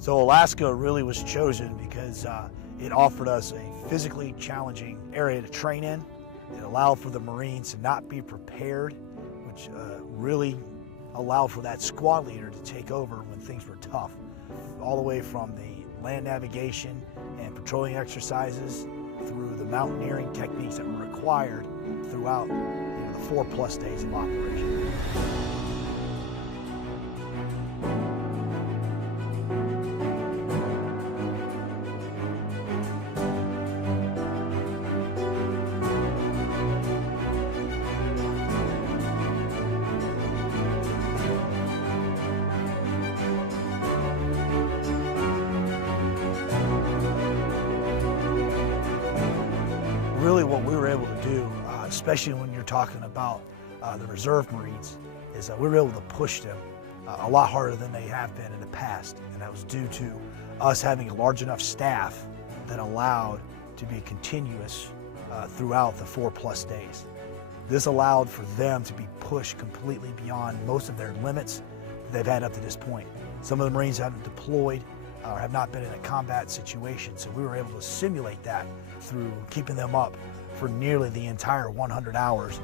So Alaska really was chosen because it offered us a physically challenging area to train in. It allowed for the Marines to not be prepared, which really allowed for that squad leader to take over when things were tough. All the way from the land navigation and patrolling exercises through the mountaineering techniques that were required throughout the 4+ days of operation. Really what we were able to do, especially when you're talking about the Reserve Marines, is that we were able to push them a lot harder than they have been in the past. And that was due to us having a large enough staff that allowed to be continuous throughout the 4+ days. This allowed for them to be pushed completely beyond most of their limits that they've had up to this point. Some of the Marines haven't deployed or have not been in a combat situation, so we were able to simulate that through keeping them up for nearly the entire 100 hours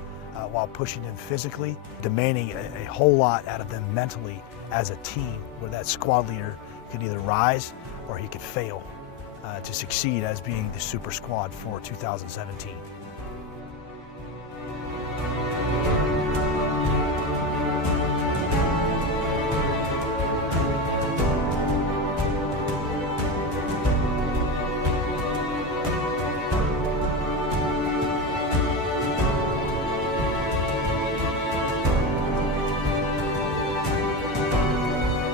while pushing them physically, demanding a whole lot out of them mentally as a team, where that squad leader could either rise or he could fail to succeed as being the super squad for 2017.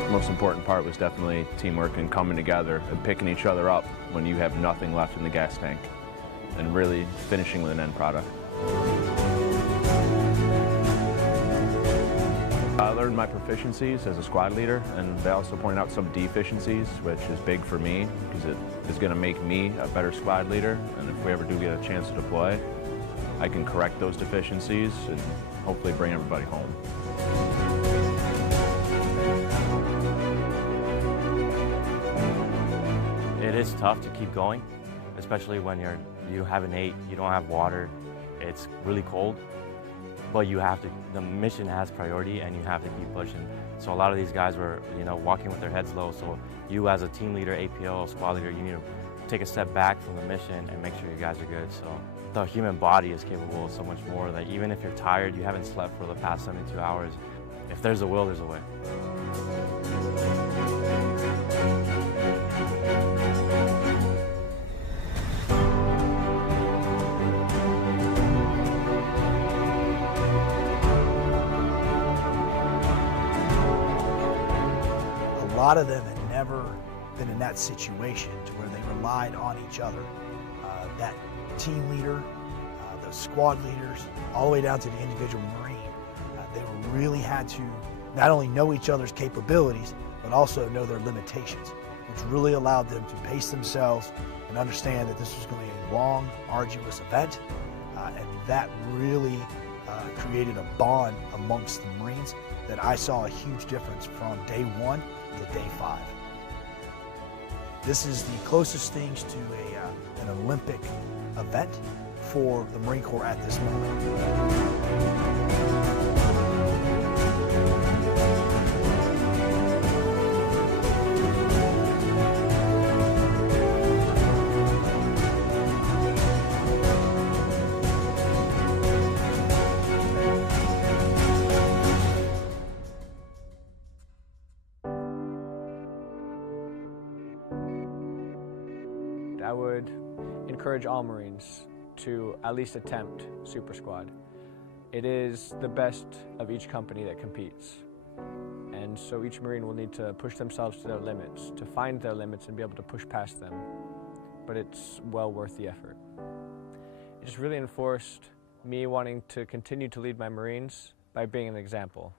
The most important part was definitely teamwork and coming together and picking each other up when you have nothing left in the gas tank and really finishing with an end product. I learned my proficiencies as a squad leader, and they also pointed out some deficiencies, which is big for me because it is going to make me a better squad leader, and if we ever do get a chance to deploy, I can correct those deficiencies and hopefully bring everybody home. It is tough to keep going, especially when you haven't ate, you don't have water, it's really cold, but the mission has priority and you have to keep pushing. So a lot of these guys were, walking with their heads low, so you as a team leader, APL, squad leader, you need to take a step back from the mission and make sure you guys are good. So the human body is capable of so much more. Like even if you're tired, you haven't slept for the past 72 hours, if there's a will, there's a way. A lot of them had never been in that situation to where they relied on each other. That team leader, the squad leaders, all the way down to the individual Marine, they really had to not only know each other's capabilities, but also know their limitations, which really allowed them to pace themselves and understand that this was going to be a long, arduous event, and that really created a bond amongst the Marines that I saw a huge difference from day 1 to day 5. This is the closest things to an Olympic event for the Marine Corps at this moment. I would encourage all Marines to at least attempt Super Squad. It is the best of each company that competes. And so each Marine will need to push themselves to their limits, to find their limits and be able to push past them. But it's well worth the effort. It just really enforced me wanting to continue to lead my Marines by being an example.